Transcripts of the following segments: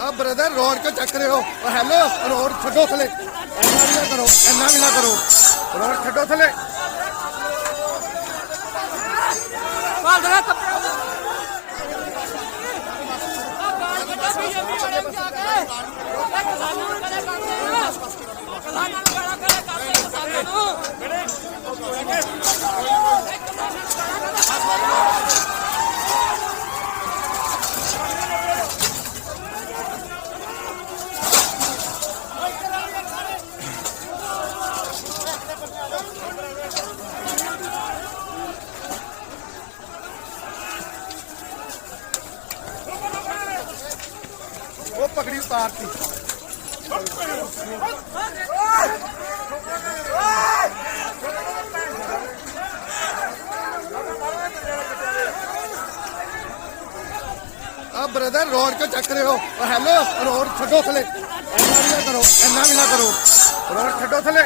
ਆ brother road ਕੋ ਚੱਕ ਰਹੇ ਹੋ? ਓ ਹੈਲੋ ਰੋਡ ਛੱਡੋ ਥਲੇ। ਇੰਨਾ ਵੀ ਨਾ ਕਰੋ, ਇੰਨਾ ਵੀ ਨਾ ਕਰੋ। ਰੋਡ ਛੱਡੋ ਥਲੇ। ਉਹ ਪਕੜੀ ਉਤਾਰਤੀ ਆ ਬ੍ਰਦਰ ਰੋਡ ਕੋ ਚੱਕ ਰਹੇ ਹੋ ਓ ਹੈਲੋ ਰੋਡ ਛੱਡੋ ਥਲੇ ਇੰਨਾ ਵੀ ਨਾ ਕਰੋ ਇੰਨਾ ਵੀ ਨਾ ਕਰੋ ਰੋਡ ਛੱਡੋ ਥਲੇ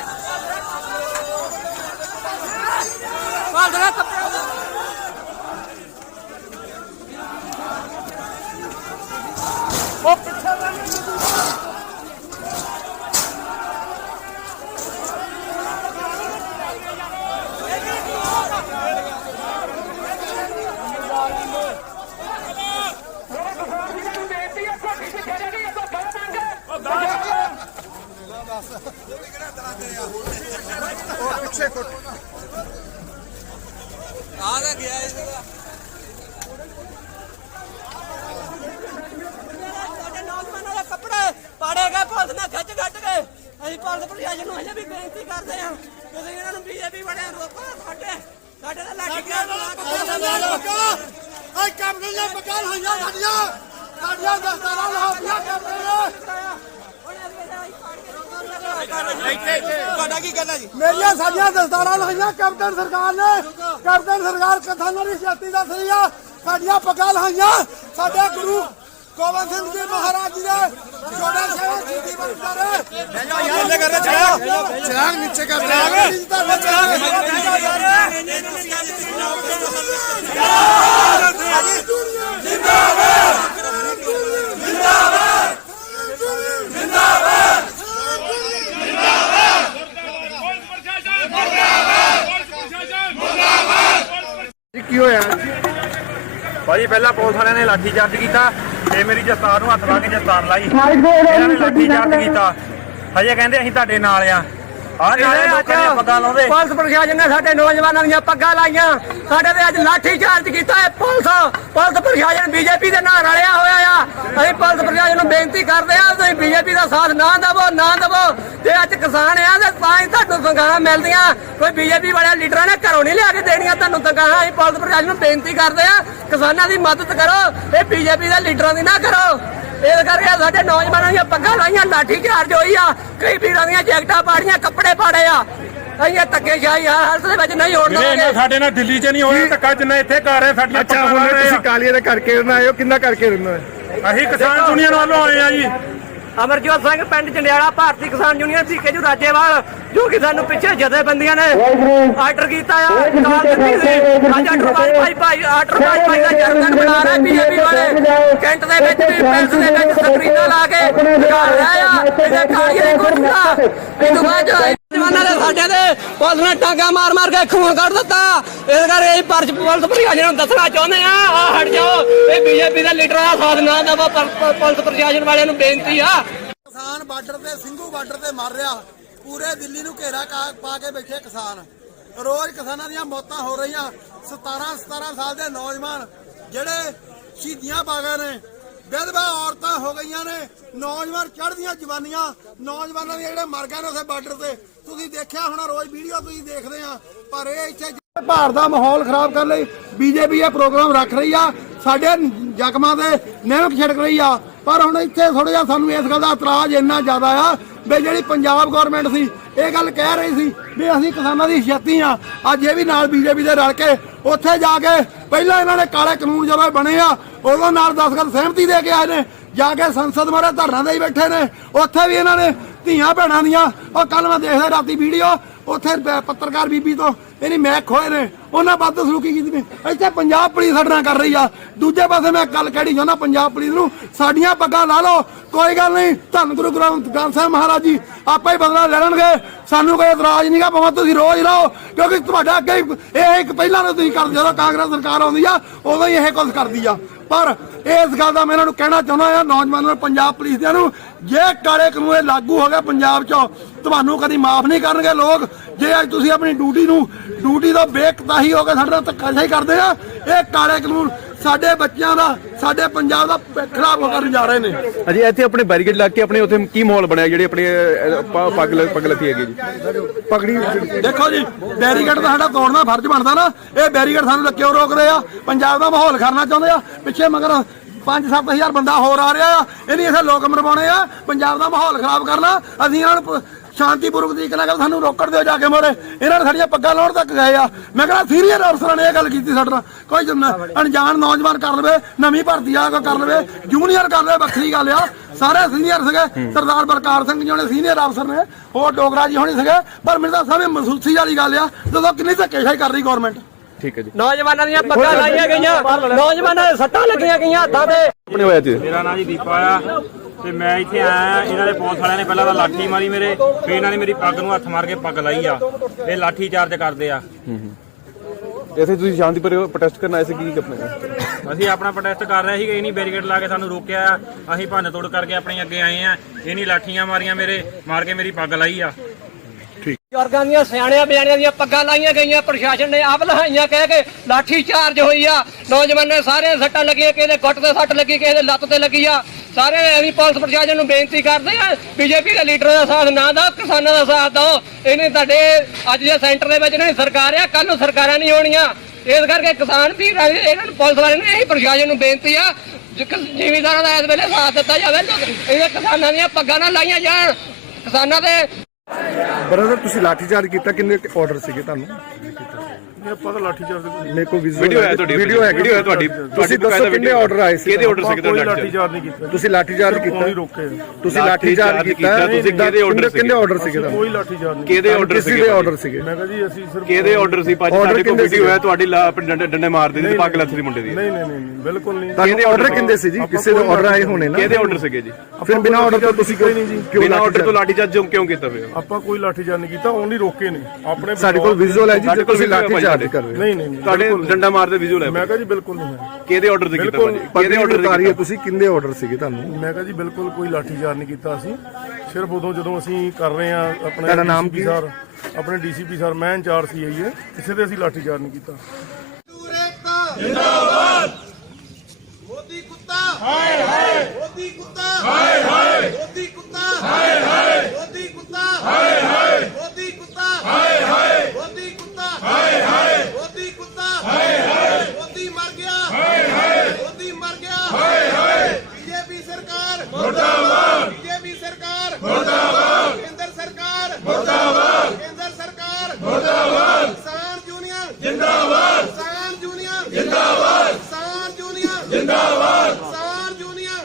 ਪਿੱਛੇ ਕੋ ਸਾਡੇ ਨੌਜਵਾਨਾਂ ਦੇ ਕੱਪੜੇ ਪਾੜੇ ਗਏ ਪੁਲਿਸ ਨੇ ਖਿੱਚ ਖੱਟ ਕੇ ਅਸੀਂ ਪੁਲਿਸ ਪ੍ਰਸ਼ਾਸਨ ਨੂੰ ਹਜੇ ਵੀ ਬੇਨਤੀ ਕਰਦੇ ਹਾਂ ਤੁਸੀਂ ਇਹਨਾਂ ਨੂੰ ਬੀਜੇਪੀ ਵਾਲਿਆਂ ਰੋਕੋ ਸਾਡੇ ਸਾਡੇ ਨਾਲ ਲਾਠੀ ਆਈ ਕੈਮਰੇ ਨੇ ਬਕਾਲ ਹੋਈਆਂ ਸਾਡੀਆਂ ਸਾਡੀਆਂ ਦਸਤਾਰਾਂ ਲਾਉਂਦੀਆਂ ਕੈਮਰੇ ਤੁਹਾਡਾ ਕੀ ਕਹਿਣਾ ਜੀ ਮੇਰੀਆਂ ਸਾਡੀਆਂ ਦਸਤਾਰਾਂ ਲਾਈਆਂ ਕੈਪਟਨ ਸਰਕਾਰ ਨੇ ਕੈਪਟਨ ਸਰਕਾਰ ਕਿਸਾਨਾਂ ਦੀ ਛਾਤੀ ਦਾ ਸਹੀ ਆ ਸਾਡੀਆਂ ਪੱਗਾਂ ਲਾਈਆਂ ਸਾਡੇ ਗੁਰੂ ਗੋਬਿੰਦ ਸਿੰਘ ਜੀ ਮਹਾਰਾਜ ਜੀ ਦੇ ਜੋੜੇ ਸੇਵਾ ਜੀਤੀ ਬੰਦਰ ਥੱਲੇ ਕਰ ਚੜਾਓ ਚਿਰਾਗ ਨੀਚੇ ਕਰ ਚਿਰਾਗ ਕੀ ਪਹਿਲਾਂ ਪੁਲਿਸ ਵਾਲਿਆਂ ਨੇ ਲਾਠੀ ਚਾਰਜ ਕੀਤਾ ਤੇ ਮੇਰੀ ਜਸਤਾਰ ਨੂੰ ਹੱਥ ਲਾ ਕੇ ਜਸਤਾਰ ਲਾਈ। ਇਹਨਾਂ ਨੇ ਲਾਠੀ ਚਾਰਜ ਕੀਤਾ। ਹਜੇ ਕਹਿੰਦੇ ਅਸੀਂ ਤੁਹਾਡੇ ਨਾਲ ਆ। ਆਹ ਨਾਲੇ ਲੋਕਾਂ ਦੀਆਂ ਪੱਗਾਂ ਲਾਉਂਦੇ। ਪੁਲਿਸ ਪ੍ਰਸ਼ਾਸਨ ਨੇ ਸਾਡੇ ਨੌਜਵਾਨਾਂ ਦੀਆਂ ਪੱਗਾਂ ਲਾਈਆਂ। ਸਾਡੇ ਤੇ ਅੱਜ ਲਾਠੀ ਚਾਰਜ ਕੀਤਾ ਹੈ ਪੁਲਿਸ। ਪੁਲਿਸ ਪ੍ਰਸ਼ਾਸਨ ਬੀਜੇਪੀ ਦੇ ਨਾਲ ਰਲਿਆ ਹੋਇਆ ਆ। ਅਸੀਂ ਪੁਲਿਸ ਪ੍ਰਸ਼ਾਸਨ ਨੂੰ ਬੇਨਤੀ ਕਰਦੇ ਆ ਤੁਸੀਂ ਬੀਜੇਪੀ ਦਾ ਸਾਥ ਨਾ ਦੇਵੋ ਨਾ ਦੇਵੋ। ਜੇ ਅੱਜ ਕਿਸਾਨ ਆ ਤੇ ਤਾਂ ਹੀ ਤਨਖਾਹਾਂ ਮਿਲਦੀਆਂ। ਕੋਈ ਬੀਜੇਪੀ ਵਾਲਿਆਂ ਲੀਡਰਾਂ ਨੇ ਘਰੋਂ ਨਹੀਂ ਲਿਆ ਕੇ ਦੇਣੀਆਂ ਤੁਹਾਨੂੰ ਤਨਖਾਹਾਂ। ਅਸੀਂ ਪੁਲਿਸ ਪ੍ਰਸ਼ਾਸਨ ਨੂੰ ਬੇਨਤੀ ਕਰਦੇ ਆ ਕਿਸਾਨਾਂ ਦੀ ਮਦਦ ਕਰੋ ਇਹ ਬੀਜੇਪੀ ਦੇ ਲੀਡਰਾਂ ਦੀ ਨਾ ਕਰੋ। ਇਹ ਕਰਕੇ ਸਾਡੇ ਨੌਜਵਾਨਾਂ ਦੀਆਂ ਪੱਗਾਂ ਲਾਈਆਂ ਲਾਠੀ ਚਾਰਜ ਹੋਈ ਆ। ਕਈ ਵੀਰਾਂ ਦੀਆਂ ਜੈਕਟਾਂ ਪਾੜੀਆਂ ਕੱਪੜੇ ਪਾੜੇ ਆ। ਅਸੀਂ ਇਹ ਧੱਕੇਸ਼ਾਹੀ ਆ ਹਾਲਤ ਦੇ ਵਿੱਚ ਨਹੀਂ ਹੋਣ ਇਹਨਾਂ ਸਾਡੇ ਨਾਲ ਦਿੱਲੀ 'ਚ ਨਹੀਂ ਹੋਇਆ ਧੱਕਾ ਜਿੰਨਾ ਇੱਥੇ ਕਰ ਰਹੇ ਸਾਡੀਆਂ ਅੱਛਾ ਪੱਗਾਂ ਹੁਣ ਲਾ ਰਹੇ ਤੁਸੀਂ। ਕਾਲੀਏ ਦੇ ਕਰਕੇ ਰਹਿਣਾ ਆਇਓ ਕਿੰਨਾ ਕਰਕੇ ਰਹਿਣਾ ਅਸੀਂ ਕਿਸਾਨ ਯੂਨੀਅਨ ਵੱਲੋਂ ਆਏ ਆ ਜੀ। ਅਮਰਜੋਤ ਸਿੰਘ ਪਿੰਡ ਜੰਡਿਆਲਾ ਭਾਰਤੀ ਕਿਸਾਨ ਯੂਨੀਅਨ ਭੀਕੇ ਜੂ ਰਾਜੇਵਾਲ। ਜੋ ਕਿ ਸਾਨੂੰ ਪਿੱਛੇ ਜਥੇਬੰਦੀਆਂ ਨੇ ਆਰਡਰ ਕੀਤਾ ਆ ਕਾਲ ਦਿੱਤੀ ਸੀ। ਅੱਜ ਆਰਡਰ ਭਾਈ ਭਾਈ ਆਰਡਰ ਭਾਈ ਭਾਈ ਦਾ ਜਨਮਦਿਨ ਮਨਾ ਰਹੇ ਬੀਜੇਪੀ ਵਾਲੇ। ਕੈਂਟ ਦੇ ਵਿੱਚ ਵੀ ਪੈਂਸ ਦੇ ਵਿੱਚ ਸਕਰੀਨਾਂ ਲਾ ਕੇ ਦਿਖਾ ਰਹੇ ਆ। ਇਹਦੇ ਕਾਲੀਏ ਦੇ ਕੋਠਾ ਇਹ ਤੋਂ ਬਾਅਦ ਜਵਾਨਾਂ ਦੇ ਸਾਡੇ ਦੇ ਪੁਲਿਸ ਨੇ ਟਾਂਗਾ ਮਾਰ ਮਾਰ ਕੇ ਖੂਨ ਕੱਢ ਦਿੱਤਾ। ਇਸ ਕਰਕੇ ਇਹ ਪਰਚ ਪੁਲਿਸ ਪ੍ਰਸ਼ਾਸਨ ਨੂੰ ਦੱਸਣਾ ਚਾਹੁੰਦੇ ਆ। ਆ ਹਟ ਜਾਓ। ਇਹ ਬੀਜੇਪੀ ਦਾ ਲੀਡਰ ਆ ਸਾਥ ਨਾ ਦੇਵੋ ਪੁਲਿਸ ਪ੍ਰਸ਼ਾਸਨ ਵਾਲਿਆਂ ਨੂੰ ਬੇਨਤੀ ਆ। ਕਿਸਾਨ ਬਾਰਡਰ ਤੇ ਸਿੰਘੂ ਬਾਰਡਰ ਤੇ ਮਰ ਰਿਹਾ। ਪੂਰੇ ਦਿੱਲੀ ਨੂੰ ਘੇਰਾ ਪਾ ਕੇ ਬੈਠੇ ਕਿਸਾਨ। ਰੋਜ਼ ਕਿਸਾਨਾਂ ਦੀਆਂ ਮੌਤਾਂ ਹੋ ਰਹੀਆਂ। 17 17 ਸਾਲ ਦੇ ਨੌਜਵਾਨ ਜਿਹੜੇ ਸ਼ਹੀਦੀਆਂ ਪਾ ਗਏ ਨੇ। ਵਿਧਵਾ ਔਰਤਾਂ ਹੋ ਗਈਆਂ ਨੇ। ਨੌਜਵਾਨ ਚੜ੍ਹਦੀਆਂ ਜਵਾਨੀਆਂ। ਨੌਜਵਾਨਾਂ ਦੇ ਜਿਹੜੇ ਮਰ ਗਏ ਨੇ ਉਸੇ ਬਾਰਡਰ ਤੇ। ਤੁਸੀਂ ਦੇਖਿਆ ਹੋਣਾ, ਰੋਜ਼ ਵੀਡੀਓ ਤੁਸੀਂ ਦੇਖਦੇ ਆ। ਪਰ ਇਹ ਇੱਥੇ ਭਾਰਤ ਦਾ ਮਾਹੌਲ ਖਰਾਬ ਕਰਨ ਲਈ ਬੀਜੇਪੀ ਇਹ ਪ੍ਰੋਗਰਾਮ ਰੱਖ ਰਹੀ ਆ। ਸਾਡੇ ਜ਼ਖਮਾਂ ਦੇ ਨਿਮਕ ਛਿੜਕ ਰਹੀ ਆ। ਪਰ ਹੁਣ ਇੱਥੇ ਥੋੜਾ ਜਿਹਾ ਸਾਨੂੰ ਇਸ ਗੱਲ ਦਾ ਇਤਰਾਜ਼ ਇੰਨਾ ਜ਼ਿਆਦਾ ਆ ਵੀ ਜਿਹੜੀ ਪੰਜਾਬ ਗਵਰਨਮੈਂਟ ਸੀ, ਇਹ ਗੱਲ ਕਹਿ ਰਹੀ ਸੀ ਵੀ ਅਸੀਂ ਕਿਸਾਨਾਂ ਦੀ ਛਾਤੀ ਆ। ਅੱਜ ਇਹ ਵੀ ਨਾਲ ਬੀਜੇਪੀ ਦੇ ਰਲ ਕੇ ਉੱਥੇ ਜਾ ਕੇ ਪਹਿਲਾਂ ਇਹਨਾਂ ਨੇ ਕਾਲੇ ਕਾਨੂੰਨ ਜਦੋਂ ਇਹ ਬਣੇ ਆ, ਉਦੋਂ ਨਾਲ ਦਸਖਤ ਸਹਿਮਤੀ ਦੇ ਕੇ ਆਏ ਨੇ। ਜਾ ਕੇ ਸੰਸਦ ਮਾਰੇ ਧਰਨਾ ਦੇ ਹੀ ਬੈਠੇ ਨੇ। ਉੱਥੇ ਵੀ ਇਹਨਾਂ ਨੇ ਧੀਆਂ ਭੈਣਾਂ ਦੀਆਂ, ਉਹ ਕੱਲ ਮੈਂ ਦੇਖਦਾ ਰਾਤੀ ਵੀਡੀਓ ਉੱਥੇ ਪ- ਪੱਤਰਕਾਰ ਬੀਬੀ ਤੋਂ ਇਹਨੀ ਮੈਕ ਖੋਏ ਨੇ, ਉਹਨਾਂ ਵੱਧ ਸਲੂਕੀ ਕੀਤੀ ਨੇ। ਇੱਥੇ ਪੰਜਾਬ ਪੁਲਿਸ ਸਾਡੇ ਨਾਲ ਕਰ ਰਹੀ ਆ। ਦੂਜੇ ਪਾਸੇ ਮੈਂ ਗੱਲ ਕਹਿਣੀ ਚਾਹੁੰਦਾ ਪੰਜਾਬ ਪੁਲਿਸ ਨੂੰ, ਸਾਡੀਆਂ ਪੱਗਾਂ ਲਾ ਲਓ, ਕੋਈ ਗੱਲ ਨਹੀਂ, ਧੰਨ ਗੁਰੂ ਗ੍ਰੰਥ ਗ੍ਰੰਥ ਸਾਹਿਬ ਮਹਾਰਾਜ ਜੀ, ਆਪੇ ਹੀ ਬਦਲਾ ਲੈ ਲੈਣਗੇ। ਸਾਨੂੰ ਕੋਈ ਇਤਰਾਜ਼ ਨਹੀਂਗਾ ਭਾਵੇਂ ਤੁਸੀਂ ਰੋਜ਼ ਰਹੋ ਕਿਉਂਕਿ ਤੁਹਾਡਾ ਅੱਗੇ ਹੀ ਇਹ ਇੱਕ ਪਹਿਲਾਂ ਨੂੰ ਤੁਸੀਂ ਕਰਦੇ ਜਦੋਂ ਕਾਂਗਰਸ ਸਰਕਾਰ ਆਉਂਦੀ ਆ, ਉਦੋਂ ਹੀ ਇਹ ਕੁਝ ਕਰਦੀ ਆ। ਪਰ ਇਸ ਗੱਲ ਦਾ ਮੈਂ ਇਹਨਾਂ ਨੂੰ ਕਹਿਣਾ ਚਾਹੁੰਦਾ ਆ ਨੌਜਵਾਨਾਂ ਨੂੰ, ਪੰਜਾਬ ਪੁਲਿਸ ਦਿਆਂ ਨੂੰ, ਜੇ ਕਾਲੇ ਕਾਨੂੰਨ ਇਹ ਲਾਗੂ ਹੋ ਗਿਆ ਪੰਜਾਬ 'ਚ, ਤੁਹਾਨੂੰ ਕਦੀ ਮਾਫ ਨਹੀਂ ਕਰਨਗੇ ਲੋਕ। ਜੇ ਅੱਜ ਤੁਸੀਂ ਆਪਣੀ ਡਿਊਟੀ ਨੂੰ, ਡਿਊਟੀ ਦਾ ਬੇਕਤਾਹੀ ਹੋ ਕੇ ਸਾਡੇ ਨਾਲ ਧੱਕਾਸ਼ਾਹੀ ਕਰਦੇ ਆ, ਇਹ ਕਾਲੇ ਕਾਨੂੰਨ ਸਾਡੇ ਬੱਚਿਆਂ ਦਾ ਸਾਡੇ ਪੰਜਾਬ ਦਾ ਖਰਾਬ ਕਰਨ ਜਾ ਰਹੇ ਨੇ। ਅਜੀ ਇੱਥੇ ਆਪਣੇ ਬੈਰੀਕੇਡ ਲਾ ਕੇ ਆਪਣੇ ਉੱਥੇ ਕੀ ਮਾਹੌਲ ਬਣਿਆ ਜਿਹੜੇ ਆਪਣੇ ਪੱਗ ਪੱਗ ਲੱਥੀ ਹੈਗੀ ਜੀ? ਪਗੜੀ ਦੇਖੋ ਜੀ ਬੈਰੀਕੇਡ ਤਾਂ ਸਾਡਾ ਤੋੜਨਾ ਫਰਜ਼ ਬਣਦਾ ਨਾ। ਇਹ ਬੈਰੀਕੇਡ ਸਾਨੂੰ ਕਿਉਂ ਰੋਕਦੇ ਆ? ਪੰਜਾਬ ਦਾ ਮਾਹੌਲ ਖਰਨਾ ਚਾਹੁੰਦੇ ਆ। ਪਿੱਛੇ ਮਗਰ 5-7000 ਬੰਦਾ ਹੋਰ ਆ ਰਿਹਾ ਆ। ਇਹ ਨਹੀਂ ਇਥੇ ਲੋਕ ਮਰਵਾਉਣੇ ਆ। ਪੰਜਾਬ ਦਾ ਮਾਹੌਲ ਖਰਾਬ ਕਰਨਾ। ਅਸੀਂ ਇਹਨਾਂ ਨੂੰ ਸ਼ਾਂਤੀਪੂਰਵਕ ਤਰੀਕੇ ਨਾਲ ਸਾਨੂੰ ਰੋਕਣ ਦਿਓ ਜਾ ਕੇ ਮੋਰੇ। ਇਹਨਾਂ ਨੇ ਸਾਡੀਆਂ ਪੱਗਾਂ ਲਾਉਣ ਤੱਕ ਗਏ ਆ। ਮੈਂ ਕਹਿੰਦਾ ਸੀਨੀਅਰ ਅਫਸਰਾਂ ਨੇ ਇਹ ਗੱਲ ਕੀਤੀ ਸਾਡੇ ਨਾਲ। ਕੋਈ ਜਨ- ਅਣਜਾਣ ਨੌਜਵਾਨ ਕਰ ਲਵੇ ਨਵੀਂ ਭਰਤੀ ਆ ਕੋਈ ਕਰ ਲਵੇ ਜੂਨੀਅਰ ਕਰ ਲਵੇ ਵੱਖਰੀ ਗੱਲ ਆ। ਸਾਰੇ ਸੀਨੀਅਰ ਸੀਗੇ। ਸਰਦਾਰ ਬਲਕਾਰ ਸਿੰਘ ਜਿਹੜੇ ਸੀਨੀਅਰ ਅਫਸਰ ਨੇ ਹੋਰ ਡੋਗਰਾ ਜੀ ਹੋਣੀ ਸੀਗੇ। ਪਰ ਮੈਨੂੰ ਤਾਂ ਸਮੇਂ ਮਹਿਸੂਸੀ ਵਾਲੀ ਗੱਲ ਆ ਜਦੋਂ ਕਿੰਨੀ ਧੱਕੇਸ਼ਾਹੀ ਕਰ ਰਹੀ ਗਵਰਨਮੈਂਟ ਠੀਕ ਹੈ ਜੀ। ਨੌਜਵਾਨਾਂ ਦੀਆਂ ਪੱਗਾਂ ਲਾਈਆਂ ਗਈਆਂ। ਨੌਜਵਾਨਾਂ ਦੇ ਸੱਟਾਂ ਲੱਗੀਆਂ ਗਈਆਂ ਹੱਥਾਂ ਤੇ ਆਪਣੇ ਹੋਇਆ ਜੀ। ਮੇਰਾ ਨਾਂ ਜੀ ਦੀਪਾ ਆ। ਤੇ ਮੈਂ ਇੱਥੇ ਆਇਆ ਇਹਨਾਂ ਦੇ ਪੁਲਿਸ ਵਾਲਿਆਂ ਨੇ ਪਹਿਲਾਂ ਤਾਂ ਲਾਠੀ ਮਾਰੀ ਮੇਰੇ ਫਿਰ ਇਹਨਾਂ ਨੇ ਮੇਰੀ ਪੱਗ ਨੂੰ ਹੱਥ ਮਾਰ ਕੇ ਪੱਗ ਲਾਈ ਆ। ਇਹ ਲਾਠੀ ਚਾਰਜ ਕਰਦੇ ਆ। ਇੱਥੇ ਤੁਸੀਂ ਸ਼ਾਂਤੀਪੂਰ ਪ੍ਰੋਟੈਸਟ ਕਰਨ ਆਏ ਸੀ ਕੀ ਆਪਣੇ ਅਸੀਂ ਆਪਣਾ ਪ੍ਰੋਟੈਸਟ ਕਰ ਰਹੇ ਸੀਗੇ ਇਹ ਨਹੀਂ ਬੈਰੀਕੇਡ ਲਾ ਕੇ ਸਾਨੂੰ ਰੋਕਿਆ ਆ। ਅਸੀਂ ਭੰਨ ਤੋੜ ਕਰਕੇ ਆਪਣੇ ਅੱਗੇ ਆਏ ਆ। ਇਹ ਨਹੀਂ ਲਾਠੀਆਂ ਮਾਰੀਆਂ ਮੇਰੇ ਮਾਰ ਕੇ ਮੇਰੀ ਪੱਗ ਲਾਈ ਆ। ਬਜ਼ੁਰਗਾਂ ਦੀਆਂ ਸਿਆਣਿਆਂ ਬਿਆਣਿਆਂ ਦੀਆਂ ਪੱਗਾਂ ਲਾਈਆਂ ਗਈਆਂ ਪ੍ਰਸ਼ਾਸਨ ਨੇ ਆਪ ਲਹਾਈਆਂ ਕਹਿ ਕੇ ਲਾਠੀ ਚਾਰਜ ਹੋਈ ਆ। ਨੌਜਵਾਨਾਂ ਸਾਰੇ ਸੱਟਾਂ ਲੱਗੀਆਂ ਕਿਸੇ ਦੇ ਗੁੱਟ ਤੇ ਸੱਟ ਲੱਗੀ ਕਿਸੇ ਦੇ ਲੱਤ ਤੇ ਲੱਗੀ ਆ। ਸਾਰੇ ਅਸੀਂ ਪੁਲਿਸ ਪ੍ਰਸ਼ਾਸਨ ਨੂੰ ਬੇਨਤੀ ਕਰਦੇ ਆ ਬੀਜੇਪੀ ਦੇ ਲੀਡਰ ਦਾ ਸਾਥ ਨਾ ਦਿਓ, ਕਿਸਾਨਾਂ ਦਾ ਸਾਥ ਦਿਓ। ਇਹਨੇ ਤੁਹਾਡੇ ਅੱਜ ਦੇ ਸੈਂਟਰ ਦੇ ਵਿੱਚ ਨਹੀਂ ਸਰਕਾਰ ਆ ਕੱਲ ਨੂੰ ਸਰਕਾਰਾਂ ਨਹੀਂ ਹੋਣੀਆਂ। ਇਸ ਕਰਕੇ ਕਿਸਾਨ ਵੀ ਇਹਨਾਂ ਨੂੰ ਪੁਲਿਸ ਵਾਲਿਆਂ ਨੂੰ ਇਹੀ ਪ੍ਰਸ਼ਾਸਨ ਨੂੰ ਬੇਨਤੀ ਆ ਜ਼ਿਮੀਦਾਰਾਂ ਦਾ ਇਸ ਵੇਲੇ ਸਾਥ ਦਿੱਤਾ ਜਾਵੇ ਇਹ ਕਿਸਾਨਾਂ ਦੀਆਂ ਪੱਗਾਂ ਨਾ ਲਾਈਆਂ ਜਾਣ। ਕਿਸਾਨਾਂ ਦੇ ਬ੍ਰਦਰ ਤੁਸੀਂ ਲਾਠੀਚਾਰਜ ਕੀਤਾ, ਕਿੰਨੇ ਆਰਡਰ ਸੀਗੇ ਤੁਹਾਨੂੰ? ਇਹ ਪਤਾ ਲਾਠੀ ਚਾਰਜ ਮੇਰੇ ਕੋਲ ਵੀਡੀਓ ਹੈ ਤੁਹਾਡੀ ਵੀਡੀਓ ਹੈ ਵੀਡੀਓ ਹੈ ਤੁਹਾਡੀ। ਤੁਸੀਂ ਦੱਸੋ ਕਿੰਨੇ ਆਰਡਰ ਆਏ ਸੀ? ਕਿਹਦੇ ਆਰਡਰ ਸੀਗੇ ਕੋਈ ਤੁਹਾਡੇ ਲਾਠੀ ਚਾਰਜ ਨਹੀਂ ਕੀਤਾ। ਤੁਸੀਂ ਲਾਠੀਚਾਰਜ ਕੀਤਾ? ਕੋਈ ਰੋਕੇ ਤੁਸੀਂ ਲਾਠੀਚਾਰਜ ਕੀਤਾ? ਤੁਸੀਂ ਕਿਹਦੇ order ਕਿੰਨੇ- ਕਿੰਨੇ ਆਰਡਰ ਸੀਗੇ ਕੋਈ ਲਾਠੀ ਚਾਰਜ ਨਹੀਂ ਕਿਹਦੇ ਆਰਡਰ ਕਿਸੇ ਸੀਗੇ ਦੇ ਆਰਡਰ ਸੀਗੇ? ਮੈਂ ਕਿਹਾ ਜੀ ਅਸੀਂ ਸਿਰਫ ਕਿਹਦੇ ਆਰਡਰ ਸੀ ਭਾਜੀ? ਸਾਡੇ ਕੋਲ ਕਿਹਦੇ ਵੀਡੀਓ ਹੈ? ਤੁਹਾਡੀ ਆਪਣੇ ਡੰਡੇ ਮਾਰਦੇ ਨੇ ਤੇ ਪੱਗ ਲੱਥੀ ਦੀ ਮੁੰਡੇ ਦੀ। ਨਹੀਂ ਨਹੀਂ ਨਹੀਂ, ਬਿਲਕੁਲ ਨਹੀਂ। ਤੁਹਾਨੂੰ ਆਰਡਰ ਕਿੰਦੇ ਸੀ ਜੀ? ਕਿਸੇ ਦੇ ਆਰਡਰ ਆਏ ਹੋਣੇ ਨਾ? ਕਿਹਦੇ ਆਰਡਰ ਸੀਗੇ ਜੀ? ਫਿਰ ਬਿਨਾਂ ਆਰਡਰ ਤੋਂ ਤੁਸੀਂ ਕਿਉਂ ਨਹੀਂ ਜੀ। ਕਿਉਂ ਬਿਨਾਂ ਆਰਡਰ ਤੋਂ ਲਾਠੀ ਚਾਰਜ ਕਿਉਂ ਕੀਤਾ ਫਿਰ? ਆਪਾਂ ਕੋਈ ਲਾਠੀ ਚਾਰਜ ਨਹੀਂ ਕੀਤਾ ਓਨਲੀ ਰੋਕੇ ਨੇ। ਆਪਣੇ ਸਾਡੇ ਕੋਲ ਵਿਜ਼ੂਅਲ ਹੈ ਜੀ ਸਾਡੇ ਜੇ ਕੋਲ ਤੁਸੀਂ visual ਹੈ ਭਾਈ ਲਾਠੀਚਾਰਜ ਸਾਡੇ। ਕਰ ਰਹੇ ਹੋ। ਨਹੀਂ ਨਹੀਂ ਤੁਹਾਡੇ। ਡੰਡਾ ਮਾਰਦੇ ਵਿਜ਼ੂਅਲ ਹੈ ਮੈਂ ਕਿਹਾ ਜੀ ਬਿਲਕੁਲ ਨਹੀਂ ਕਿਹਦੇ ਆਰਡਰ ਤੇ ਕੀਤਾ ਬਿਲਕੁਲ ਭਾਜੀ ਕਿਹਦੇ ਕਿਹਦੇ ਆਰਡਰ ਤੇ ਹੈ ਤੁਸੀਂ ਕਿੰਨੇ ਆਰਡਰ ਸੀਗੇ ਤੁਹਾਨੂੰ? ਮੈਂ ਕਿਹਾ ਜੀ ਬਿਲਕੁਲ ਕੋਈ ਲਾਠੀ ਚਾਰਜ ਨਹੀਂ ਕੀਤਾ ਅਸੀਂ। ਸਿਰਫ ਉਦੋਂ ਜਦੋਂ ਅਸੀਂ ਕਰ ਰਹੇ ਆ ਆਪਣੇ ਤੁਹਾਡਾ ਨਾਮ ਕੀ? ਸਰ ਆਪਣੇ ਡੀਸੀਪੀ ਸਰ ਮੈਂ ਇੰਚਾਰਜ ਸੀ ਆਈ ਹੈ ਕਿਸੇ ਤੇ ਅਸੀਂ ਲਾਠੀ ਚਾਰਜ ਨਹੀਂ ਕੀਤਾ। ਮੋਦੀ ਕੁੱਤਾ ਹਾਏ ਹਾਏ ਮੋਦੀ ਕੁੱਤਾ ਹਾਏ ਹਾਏ ਮੋਦੀ ਕੁੱਤਾ ਹਾਏ ਹਾਏ ਮੋਦੀ ਕੁੱਤਾ ਹਾਏ ਹਾਏ ਮੋਦੀ ਕੁੱਤਾ ਹਾਏ ਹਾਏ ਮੋਦੀ ਕੁੱਤਾ ਹਾਏ ਹਾਏ ਮੋਦੀ ਕੁੱਤਾ ਹਾਏ ਹਾਏ ਮੋਦੀ ਮਰ ਗਿਆ ਹਾਏ ਹਾਏ ਮੋਦੀ ਮਰ ਗਿਆ ਹਾਏ ਹਾਏ ਬੀਜੇਪੀ ਸਰਕਾਰ ਮੁਰਦਾਬਾਦ ਬੀਜੇਪੀ ਸਰਕਾਰ ਮੁਰਦਾਬਾਦ ਕੇਂਦਰ ਸਰਕਾਰ ਮੁਰਦਾਬਾਦ ਕੇਂਦਰ ਸਰਕਾਰ ਮੁਰਦਾਬਾਦ ਕਿਸਾਨ ਯੂਨੀਅਨ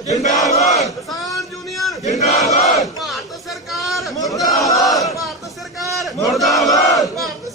ਜਿੰਦਾਬਾਦ। ਕਿਸਾਨ ਯੂਨੀਅਨ। ਜਿੰਦਾਬਾਦ। ਭਾਰਤ ਸਰਕਾਰ। ਮੁਰਦਾਬਾਦ। ਭਾਰਤ ਸਰਕਾਰ। ਮੁਰਦਾਬਾਦ। ਭਾਰਤ